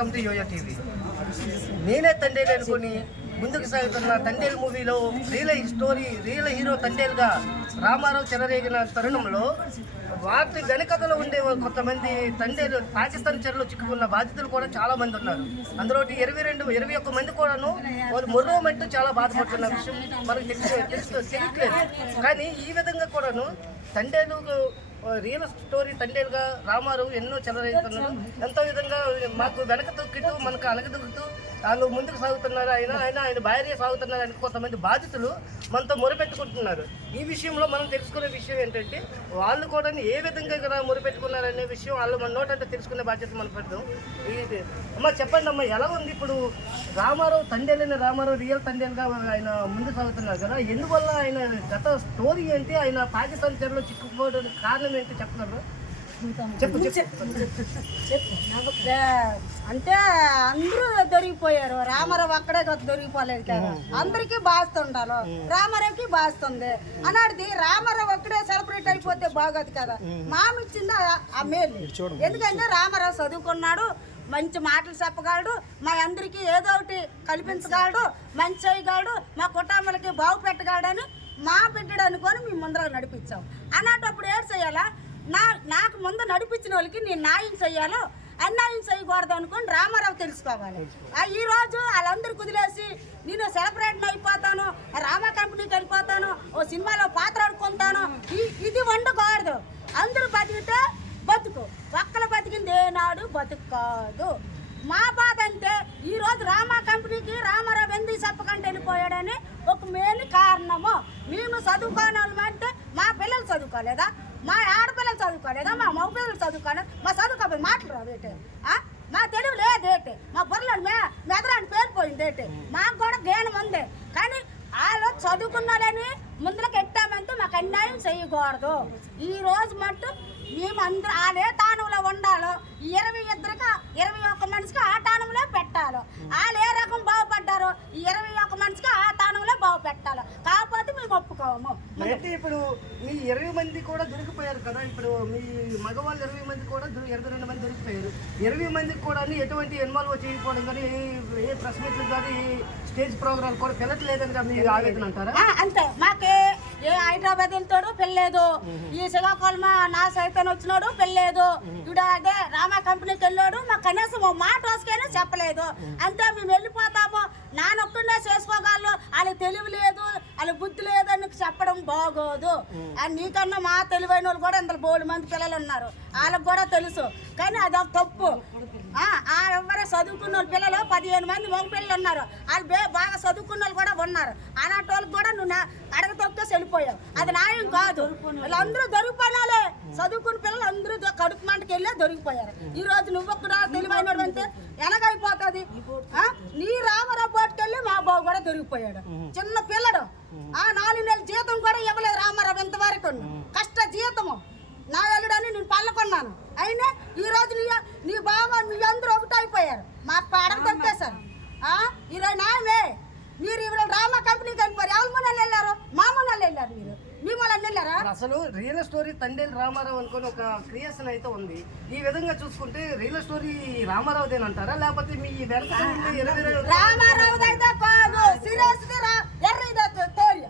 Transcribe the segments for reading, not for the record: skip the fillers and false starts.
Welcome to yo-yo TV. నేనే తండేలు అనుకుని ముందుకు సాగుతున్న తండేలు మూవీలో రియల్ హీరో తండేలుగా రామారావు చెలరేగిన తరుణంలో వాటి వెనకథలో ఉండే కొంతమంది తండేలు పాకిస్తాన్ చెరలో చిక్కుకున్న బాధితులు కూడా చాలా మంది ఉన్నారు. అందులో 21 మంది కూడాను వాళ్ళు మొర్రోమంటూ చాలా బాధపడుతున్న విషయం మనకు తెలియట్లేదు. కానీ ఈ విధంగా కూడాను తండేలు రియల్ స్టోరీ తండేలుగా రామారావు ఎన్నో చెలరేగుతున్నారు. ఎంతో విధంగా మాకు వెనక తొక్కితూ మనకు అనగదొక్కుతూ వాళ్ళు ముందుకు సాగుతున్నారు. ఆయన భార్య సాగుతున్నారు అని కొంతమంది బాధితులు మనతో మొరపెట్టుకుంటున్నారు. ఈ విషయంలో మనం తెలుసుకునే విషయం ఏంటంటే వాళ్ళు కూడా ఏ విధంగా మొరపెట్టుకున్నారనే విషయం వాళ్ళు మన నోటంటే తెలుసుకునే బాధ్యత మనం పెడతాం. అమ్మ చెప్పండి అమ్మ, ఎలా ఉంది ఇప్పుడు రామారావు తండేలైన రామారావు రియల్ తండేలుగా ఆయన ముందుకు సాగుతున్నారు కదా, ఎందువల్ల ఆయన గత స్టోరీ ఏంటి, ఆయన పాకిస్తాన్ చెరలో చిక్కుకోవడానికి కారణం ఏంటి చెప్పగలరా? చెప్పు. అంటే అందరూ దొరికిపోయారు. రామారావు అక్కడే దొరికిపోలేదు కదా, అందరికీ బాస్తుండాలి, రామారావుకి బాస్తుంది అన్నాడిది. రామారావు ఒక్కడే సెలబ్రేట్ అయిపోతే బాగోదు కదా, మామిచ్చింది ఆ మేలు. ఎందుకంటే రామారావు చదువుకున్నాడు, మంచి మాటలు చెప్పగలడు, మా అందరికీ ఏదో ఒకటి కల్పించగలడు, మంచి చేయగలడు, మా కుటుంబాలకి బాగుపెట్టగలడని మా బిడ్డడు అనుకొని మేము ముందర నడిపించాం. అన్నప్పుడు ఏం చేయాలా, నాకు ముందు నడిపించిన వాళ్ళకి నేను న్యాయం చెయ్యాలో అన్యాయం చేయకూడదు అనుకొని రామారావు తెలుసుకోవాలి. ఈ రోజు వాళ్ళందరూ కుదిలేసి నేను సెలబ్రేట్ అయిపోతాను, రామా కంపెనీకి వెళ్ళిపోతాను, ఓ సినిమాలో పాత్ర ఆడుకుంటాను, ఇది వండకూడదు. అందరూ బతికితే బతుకు, ఒక్కలు బతికింది ఏనాడు బతుకు కాదు. మా బాధ అంటే ఈరోజు రామా కంపెనీకి రామారావు ఎందుకు చెప్పకుండా వెళ్ళిపోయాడని ఒక మెయిన్ కారణము. మేము చదువుకోని వాళ్ళం అంటే మా పిల్లలు చదువుకోలేదా, మా ఆడపిల్లలు చదువుకోలేదా, మా మగ పిల్లలు చదువుకోలేదు, మా చదువుకోపోయి మాటలు రావేటే, మా తెలుగు లేదేటే, మా బుర్రలో మెదరాన్ని పేరుపోయింది ఏంటి, మాకు కూడా జ్ఞానం ఉంది. కానీ వాళ్ళు చదువుకున్నారని ముందులకు ఎట్టామంటే మాకు అన్యాయం చేయకూడదు. ఈ రోజు మట్టు మేము అందరూ వాళ్ళే తానంలో ఉండాలో, 21 మనిషికి ఆ తానంలో పెట్టాలి. వాళ్ళు ఏ రకం బాగుపడ్డారో 21 మనిషికి ఆ తానంలో బాగు పెట్టాలి. కాకపోతే మేము ఒప్పుకోము. అయితే ఇప్పుడు మీ 20 మంది కూడా దొరికిపోయారు కదా, ఇప్పుడు మీ మగవాళ్ళు 20 మంది కూడా 22 మంది దొరికిపోయారు. 20 మందికి కూడా ఎటువంటి ఇన్వాల్వ్ చేయకపోవడం కానీ, ఏ ప్రెస్ మీట్లు కానీ, స్టేజ్ ప్రోగ్రామ్ కూడా పిల్లట్లేదని మీ ఆవేదన అంటారా? అంతే, మాకే ఏ హైదరాబాద్ వెళ్తాడు పెళ్ళలేదు, ఈ శ్రీకాకుళం నా సైతం వచ్చినాడు పెళ్ళలేదు, ఇప్పుడు అదే రామా కంపెనీకి వెళ్ళాడు, మాకు కనీసం మాట వసుకైనా చెప్పలేదు. అంతే మేము వెళ్ళిపోతాము, నానొక్కడే చేసుకోగలను, వాళ్ళకి తెలివి లేదు, వాళ్ళకి బుద్ధి లేదని చెప్పడం బాగోదు. అని నీకన్నా మా తెలివైన వాళ్ళు కూడా ఇందులో 3 మంది పిల్లలు ఉన్నారు, వాళ్ళకి కూడా తెలుసు. కానీ అది ఒక తప్పు. ఎవరే చదువుకున్న వాళ్ళు పిల్లలు 15 మంది మగ పిల్లలు ఉన్నారు, వాళ్ళు బాగా చదువుకున్న వాళ్ళు కూడా ఉన్నారు. అలాంటి వాళ్ళకి కూడా నువ్వు అడగతొక్కే వెళ్ళిపోయావు, అది న్యాయం కాదు. వాళ్ళందరూ దొరికిపోయినాలే, చదువుకున్న పిల్లలు అందరూ కడుపు మంటకి వెళ్ళే దొరికిపోయారు. ఈ రోజు నువ్వు కూడా తెలివైన అంటే ఎలాగైపోతుంది. నీ రామారావు పోటుకెళ్ళి మా బాబు కూడా దొరికిపోయాడు, చిన్న పిల్లడు. 4 నెలల జీతం కూడా ఇవ్వలేదు రామారావు ఇంతవరకు, కష్ట జీతము. నా వెళ్ళడని నేను పళ్ళకొన్నాను, అయినా ఈ రోజు నీ బావ మీ అందరూ ఒకటి అయిపోయారు, మాకు అడగ దొరికేశారు. ఈరోజు న్యాయమే. మీరు ఇప్పుడు రామా కంపెనీకి వెళ్ళిపోయారు, ఎవరి మూలలు వెళ్ళారు, మా మూలలు వెళ్ళారు, మీరు మీ మూలలు వెళ్ళారా? అసలు రియల్ స్టోరీ తండేలు రామారావు అనుకుని ఒక క్రియేషన్ అయితే ఉంది. ఈ విధంగా చూసుకుంటే రియల్ స్టోరీ రామారావుదేనంటారా, లేకపోతే మీ వెనక రామారావు అయితే కాదు, సీరియస్ ఎర్రది తోరి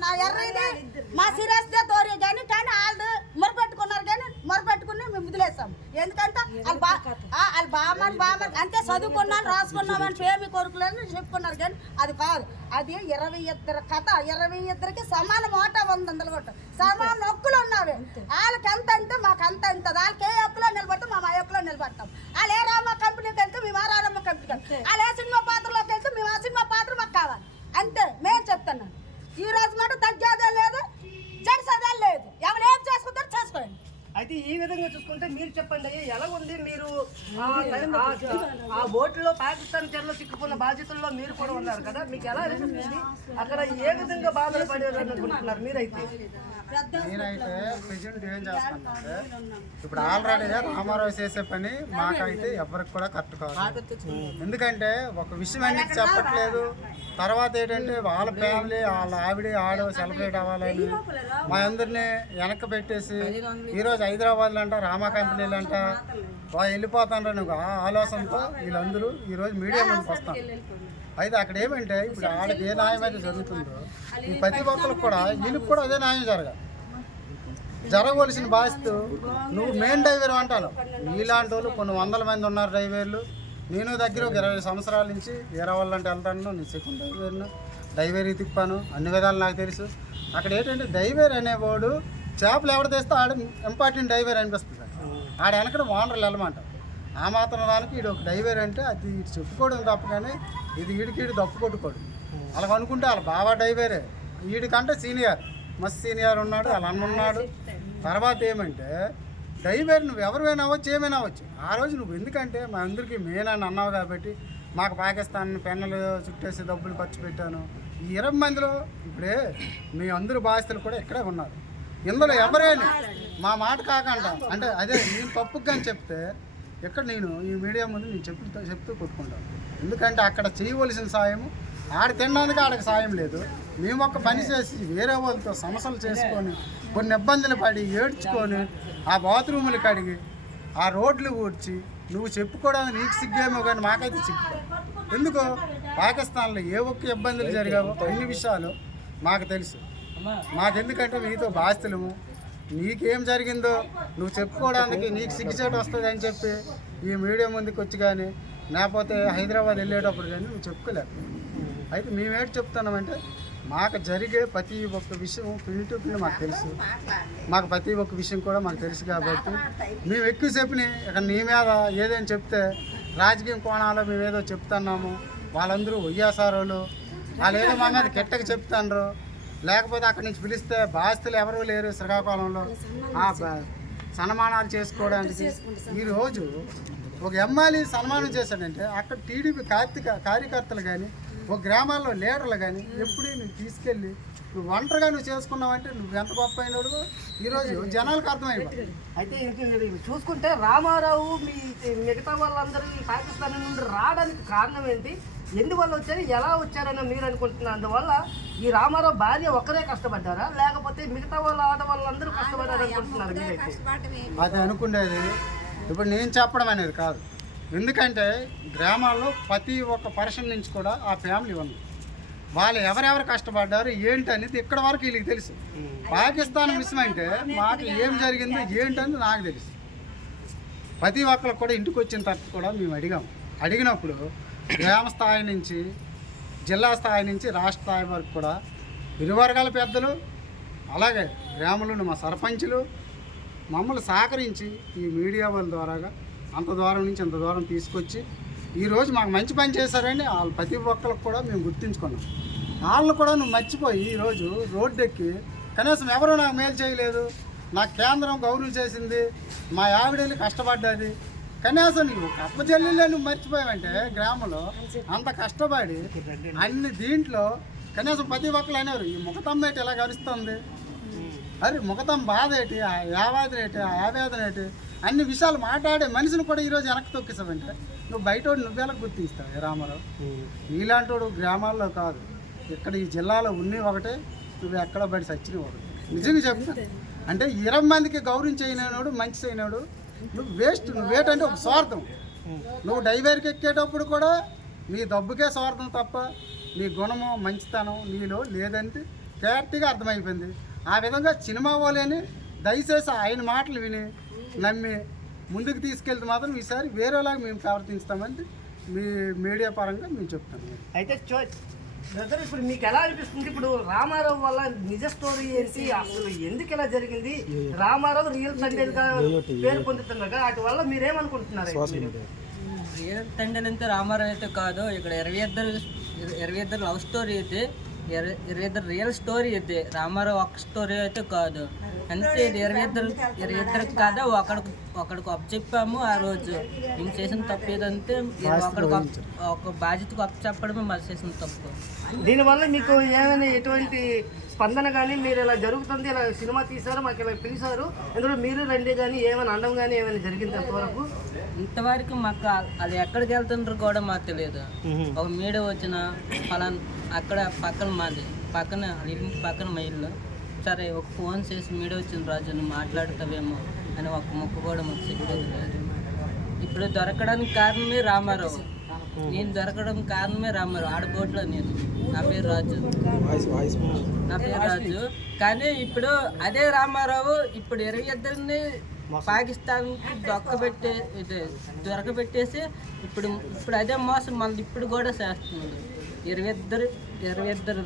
నా ఎర్రది మా సీరియస్ తోరి కానీ వాళ్ళు మొరపెట్టుకున్నారు, కానీ మొరపెట్టుకుని మేము వదిలేసాం. ఎందుకంటే వాళ్ళు బామ్మని అంతే చదువుకున్నాను రాసుకున్నామని పేమి కొరుకులని చెప్పుకున్నారు, కానీ అది కాదు. అది 22 కథ, 22కి సమాన మోటా ఉంది, అందులో కూడా సమాన హక్కులు ఉన్నావి. వాళ్ళకి ఎంత అంటే మాకు అంత ఎంత, వాళ్ళకి ఏ హక్కులో నిలబడతాం మా హక్కులో నిలబడతాం. వాళ్ళు ఏ రామ కంపెనీకి వెళ్తే మేము ఆ రామ కంపెనీకి, వాళ్ళు ఏ సినిమా పాత్రలోకి వెళ్తే మేము ఆ సినిమా పాత్ర మాకు కావాలి. అంతే మేము చెప్తున్నాను. ఈ రోజు మాట తగ్గేదే లేదు, జడిసేదే లేదు, ఎవరు ఏం చేసుకుంటారు చేసుకోండి. అయితే ఈ విధంగా చూసుకుంటే మీరు చెప్పండి, ఎలా ఉంది? మీరు ఆ బోట్లో పాకిస్తాన్ చెరలో చిక్కుకున్న బాధ్యతల్లో మీరు కూడా ఉన్నారు కదా, మీకు ఎలా అనిపిస్తుంది? అక్కడ ఏ విధంగా బాధలు పడేవారు అనుకుంటున్నారు మీరైతే? నేనైతే ప్రెజెంట్ ఏం చేస్తానంటే ఇప్పుడు ఆల్రెడీగా రామారావు చేసే పని మాకైతే ఎవరికి కూడా కరెక్ట్ కాదు. ఎందుకంటే ఒక విషయం అనేది చెప్పట్లేదు. తర్వాత ఏంటంటే వాళ్ళ ఫ్యామిలీ వాళ్ళ ఆవిడ ఆడ సెలబ్రేట్ అవ్వాలని మా అందరినీ వెనక్కి పెట్టేసి ఈరోజు హైదరాబాద్లో అంట రామా కంపెనీలు అంట వాళ్ళు వెళ్ళిపోతాండ్రు నువ్వు ఆ ఆలోచనతో వీళ్ళందరూ ఈరోజు మీడియా ముందుకు వస్తాను. అయితే అక్కడ ఏమంటే ఇప్పుడు ఆడకి ఏ న్యాయం అయితే జరుగుతుందో ఈ ప్రతి ఒక్కరికి కూడా వీళ్ళకి కూడా అదే న్యాయం జరగవలసిన బాధ్యత. నువ్వు మెయిన్ డ్రైవర్ అంటాను. నీలాంటి వాళ్ళు కొన్ని వందల మంది ఉన్నారు డ్రైవర్లు. నేను దగ్గర ఒక 20 సంవత్సరాల నుంచి వేరే వాళ్ళంటే వెళ్తాను. నేను సెకండ్ డ్రైవర్ తిప్పాను. అన్ని విధాలు నాకు తెలుసు. అక్కడ ఏంటంటే డ్రైవర్ అనేవాడు చేపలు ఎవరు తెస్తే ఆడ ఇంపార్టెంట్ డ్రైవర్ అనిపిస్తుంది. ఆడ వెనకడ ఓనర్లు వెళ్ళమంటారు. ఆ మాత్రం దానికి వీడు ఒక డ్రైవర్ అంటే అది ఇటు చెప్పుకోవడం తప్ప కానీ ఇది వీడికి దప్పు కొట్టుకోడు. అలాగ అనుకుంటే వాళ్ళ బాబా డ్రైవరే వీడికంటే సీనియర్, మస్తు సీనియర్ ఉన్నాడు, వాళ్ళ అన్న ఉన్నాడు. తర్వాత ఏమంటే డ్రైవర్ నువ్వు ఎవరైనా అవ్వచ్చు, ఏమైనా అవ్వచ్చు. ఆ రోజు నువ్వు ఎందుకంటే మా అందరికీ మెయిన్ అని అన్నావు కాబట్టి మాకు పాకిస్తాన్ పెన్నులు చుట్టేసి డబ్బులు ఖర్చు పెట్టాను. ఈ 20 మందిలో ఇప్పుడే మీ అందరు బాధ్యతలు కూడా ఇక్కడే ఉన్నారు. ఇందులో ఎవరైనా మా మాట కాకుండా అంటే అదే నేను తప్పుగా అని చెప్తే ఇక్కడ నేను ఈ మీడియా ముందు నేను చెప్తూ కొట్టుకుంటాను. ఎందుకంటే అక్కడ చేయవలసిన సాయము ఆడ తినడానికి ఆడకి సాయం లేదు. మేము ఒక పని చేసి వేరే వాళ్ళతో సమస్యలు చేసుకొని కొన్ని ఇబ్బందులు పడి ఏడ్చుకొని ఆ బాత్రూములు కడిగి ఆ రోడ్లు ఊడ్చి నువ్వు చెప్పుకోవడానికి నీకు సిగ్గేమో కానీ మాకైతే సిగ్గు. ఎందుకు పాకిస్తాన్లో ఏ ఒక్క ఇబ్బందులు జరిగావో అన్ని విషయాలు మాకు తెలుసు. మాకెందుకంటే మీతో బాధ్యతలము నీకేం జరిగిందో నువ్వు చెప్పుకోవడానికి నీకు సిగ్గుచేటు వస్తుంది అని చెప్పి ఈ మీడియా ముందుకు వచ్చి కానీ లేకపోతే హైదరాబాద్ వెళ్ళేటప్పుడు కానీ నువ్వు చెప్పుకోలేవు. అయితే మేమేంటి చెప్తున్నామంటే మాకు జరిగే ప్రతి ఒక్క విషయం పిల్లి టు పిల్లి మాకు తెలుసు. మాకు ప్రతి ఒక్క విషయం కూడా మాకు తెలుసు కాబట్టి మేము ఎక్కువసేపుని ఇక్కడ నీ మీద ఏదైనా చెప్తే రాజకీయ కోణాలు మేమేదో చెప్తున్నాము. వాళ్ళందరూ ఒయ్యాసారోళ్ళు వాళ్ళు ఏదో మా మీద కెట్టకి చెప్తాండ్రు. లేకపోతే అక్కడి నుంచి పిలిస్తే బాధ్యతలు ఎవరూ లేరు శ్రీకాకుళంలో ఆ సన్మానాలు చేసుకోవడానికి. ఈరోజు ఒక ఎమ్మెల్యే సన్మానం చేశాడంటే అక్కడ టీడీపీ కార్యకర్తలు కానీ ఒక గ్రామాల్లో లీడర్లు కానీ ఎప్పుడూ నువ్వు తీసుకెళ్ళి నువ్వు ఒంటరిగా నువ్వు చేసుకున్నావంటే నువ్వు ఎంత గొప్ప అయినోడు ఈరోజు జనాలకు అర్థమైపోయింది. అయితే ఇంక చూసుకుంటే రామారావు మిగతా వాళ్ళందరూ ఈ పాకిస్తాన్ నుండి రావడానికి కారణం ఏంటి, ఎందువల్ల వచ్చారు, ఎలా వచ్చారని మీరు అనుకుంటున్నారు? అందువల్ల ఈ రామారావు భార్య ఒక్కరే కష్టపడ్డారా లేకపోతే మిగతా వాళ్ళ ఆడవాళ్ళందరూ కష్టపడ్డారు అనుకుంటున్నారు మీరైతే? అది అనుకునేది ఇప్పుడు నేను చెప్పడం అనేది కాదు. ఎందుకంటే గ్రామాల్లో ప్రతి ఒక్క పర్సన్ నుంచి కూడా ఆ ఫ్యామిలీ ఉంది. వాళ్ళు ఎవరెవరు కష్టపడ్డారు ఏంటి అనేది ఇక్కడ వరకు వీళ్ళకి తెలుసు. పాకిస్తాన్ విషయం అంటే మాకు ఏం జరిగిందో ఏంటని నాకు తెలుసు. ప్రతి ఒక్కరికి కూడా ఇంటికి వచ్చిన తర్వాత కూడా మేము అడిగినప్పుడు గ్రామ స్థాయి నుంచి జిల్లా స్థాయి నుంచి రాష్ట్ర స్థాయి వరకు కూడా ఇరు వర్గాల పెద్దలు అలాగే గ్రామంలో మా సర్పంచులు మమ్మల్ని సహకరించి ఈ మీడియా వాళ్ళ ద్వారాగా అంత దూరం నుంచి అంత దూరం తీసుకొచ్చి ఈరోజు మాకు మంచి పని చేశారని వాళ్ళు ప్రతి ఒక్కరికి కూడా మేము గుర్తించుకున్నాం. వాళ్ళని కూడా నువ్వు మర్చిపోయి ఈరోజు రోడ్డు ఎక్కి కనీసం ఎవరూ నాకు మేలు చేయలేదు, నాకు కేంద్రం గౌరవం చేసింది, మా ఆవిడలు కష్టపడ్డది, కనీసం నువ్వు కప్పజల్లిలో నువ్వు మర్చిపోయావంటే గ్రామంలో అంత కష్టపడి అన్ని దీంట్లో కనీసం ప్రతి ఒక్కరు అనేవారు ఈ ముఖతమ్మ ఏంటి ఇలా గరుస్తుంది, అరే ముఖతమ్మ బాధ ఏంటి, ఆ యావాదన ఏంటి, ఆ ఆవేదన ఏంటి, అన్ని విషయాలు మాట్లాడే మనిషిని కూడా ఈరోజు వెనక్కి తొక్కిస్తావంటే నువ్వు బయట నువ్వెలా గుర్తిస్తావు రామారావు? ఇలాంటి వాడు గ్రామాల్లో కాదు ఇక్కడ ఈ జిల్లాలో ఉన్నవి ఒకటే, నువ్వు ఎక్కడ బయట సచ్చినవి ఒకటి. నిజంగా చెప్తాను అంటే 20 మందికి గౌరవం చేయనోడు మంచి చేయనోడు నువ్వు వేస్ట్. నువ్వేటంటే ఒక స్వార్థం. నువ్వు డ్రైవర్కి ఎక్కేటప్పుడు కూడా నీ డబ్బుకే స్వార్థం తప్ప నీ గుణము మంచితనం నీలో లేదంటే క్లారిటీగా అర్థమైపోయింది. ఆ విధంగా సినిమా వాళ్ళని దయచేసి ఆయన మాటలు విని నమ్మి ముందుకు తీసుకెళ్తే మాత్రం ఈసారి వేరేలాగా మేము ప్రవర్తిస్తామని మీ మీడియా పరంగా మేము చెప్తాను. అయితే బ్రదర్ ఇప్పుడు మీకు ఎలా అనిపిస్తుంది, ఇప్పుడు రామారావు వల్ల నిజ స్టోరీ ఏంటి, అసలు ఎందుకు ఇలా జరిగింది, రామారావు రియల్ తండ్రిగా పేరు పొందుతున్నారు వాటి వల్ల మీరేమనుకుంటున్నారు? రియల్ తండ్రి అంటే రామారావు అయితే కాదు, ఇక్కడ 22 లవ్ స్టోరీ అయితే 22 రియల్ స్టోరీ అయితే రామారావు ఒక్క స్టోరీ అయితే కాదు. అంతే ఇది 22 కాదా ఒకడికి అప్పు చెప్పాము ఆ రోజు మేము చేసిన తప్పు ఏదంటే ఒక బాధ్యతకు అప్పు చెప్పడమే మాకు చేసిన తప్పు. దీనివల్ల మీకు ఏమైనా ఎటువంటి స్పందన కానీ మీరు ఇలా జరుగుతుంది ఇలా సినిమా తీశారు మాకు ఇలా పిలిచారు ఎందుకంటే మీరు రండి కానీ ఏమైనా అండం కానీ ఏమైనా జరిగింది అంతవరకు? ఇంతవరకు మాకు అది ఎక్కడికి వెళ్తుండ్రో కూడా మాకు తెలియదు. ఒక మీడియా వచ్చిన ఫలానా అక్కడ పక్కన మాది పక్కన మా ఇల్లు, సరే ఒక ఫోన్ చేసి మీడియా వచ్చిన రాజు నువ్వు మాట్లాడతావేమో అని ఒక మొక్క కూడా మాకు చెప్పేది లేదు. ఇప్పుడు దొరకడానికి కారణమే రామారావు, నేను దొరకడం కారణమే రామారావు. ఆడబోట్లో నేను నా పేరు రాజు కానీ ఇప్పుడు అదే రామారావు ఇప్పుడు 22ని పాకిస్తాన్కి దొరకబెట్టేసి ఇప్పుడు అదే మోసం మళ్ళీ ఇప్పుడు కూడా చేస్తున్నాడు. 22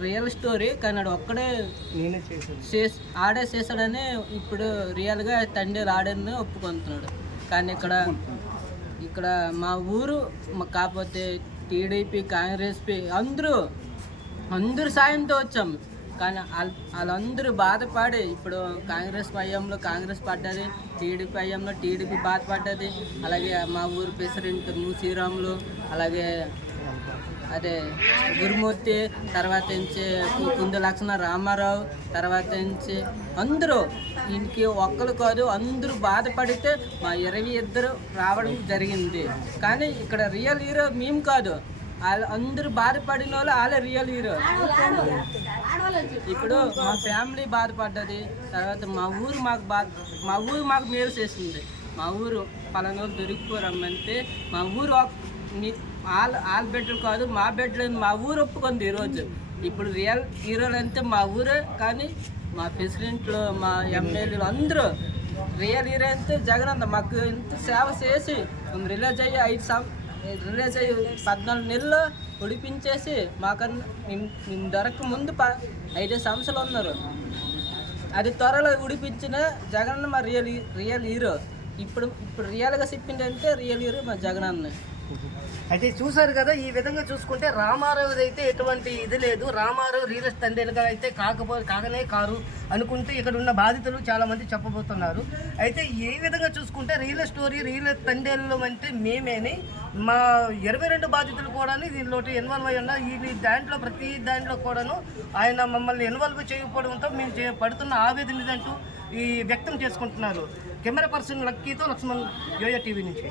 రియల్ స్టోరీ కానీ ఆడు ఒక్కడే ఆడే చేశాడని ఇప్పుడు రియల్గా తండ్రి ఆడని ఒప్పుకుంటున్నాడు. కానీ ఇక్కడ మా ఊరు కాకపోతే టీడీపీ కాంగ్రెస్ అందరూ సాయంతో వచ్చాము. కానీ వాళ్ళందరూ బాధపడి ఇప్పుడు కాంగ్రెస్ పయ్యంలో కాంగ్రెస్ పడ్డది, టీడీపీ పయ్యంలో టీడీపీ బాధపడ్డది. అలాగే మా ఊరు ప్రెసిడెంట్ శ్రీరాములు, అలాగే అదే గురుమూర్తి, తర్వాత నుంచి కుంద లక్ష్మణ రామారావు, తర్వాత నుంచి అందరూ ఇంటికి ఒక్కరు కాదు అందరూ బాధపడితే మా 22 రావడం జరిగింది. కానీ ఇక్కడ రియల్ హీరో మేము కాదు, అందరూ బాధపడిన వాళ్ళు వాళ్ళే రియల్ హీరో. ఇప్పుడు మా ఫ్యామిలీ బాధపడ్డది, తర్వాత మా ఊరు మాకు మేలు చేసింది. మా ఊరు పలానా దొరికిపోరమ్మంటే మా ఊరు వాళ్ళ బెడ్లు కాదు మా బెడ్లు మా ఊరు ఒప్పుకుంది ఈరోజు. ఇప్పుడు రియల్ హీరోలు అంటే మా ఊరే, కానీ మా ప్రెసిడెంట్లు మా ఎమ్మెల్యేలు అందరూ రియల్ హీరో అంటే జగనన్న. మాకు ఇంత సేవ చేసి రిలీజ్ అయ్యి 14 నెలలు ఉడిపించేసి మాకన్నా మేము దొరక ముందు 5 సంవత్సరాలు ఉన్నారు. అది త్వరలో ఉడిపించిన జగనన్న మా రియల్ హీరో. ఇప్పుడు రియల్గా చెప్పింది అంటే రియల్ హీరో మా జగనన్న. అయితే చూసారు కదా, ఈ విధంగా చూసుకుంటే రామారావు అయితే ఎటువంటి ఇది లేదు. రామారావు రియల్ తండ్రిగా అయితే కాకనే కారు అనుకుంటే ఇక్కడ ఉన్న బాధితులు చాలామంది చెప్పబోతున్నారు. అయితే ఏ విధంగా చూసుకుంటే రియల్ స్టోరీ రియల్ తండ్రిలో అంటే మేమేని మా 22 బాధితులు కూడా దీనిలో ఇన్వాల్వ్ అయ్యి ఉన్నారు. ఈ దాంట్లో ప్రతి దాంట్లో కూడాను ఆయన మమ్మల్ని ఇన్వాల్వ్ చేయకపోవడంతో మేము పడుతున్న ఆవేదన అంటూ ఈ వ్యక్తం చేసుకుంటున్నారు. కెమెరా పర్సన్ లక్కీతో లక్ష్మణ్, యోయో టీవీ నుంచి.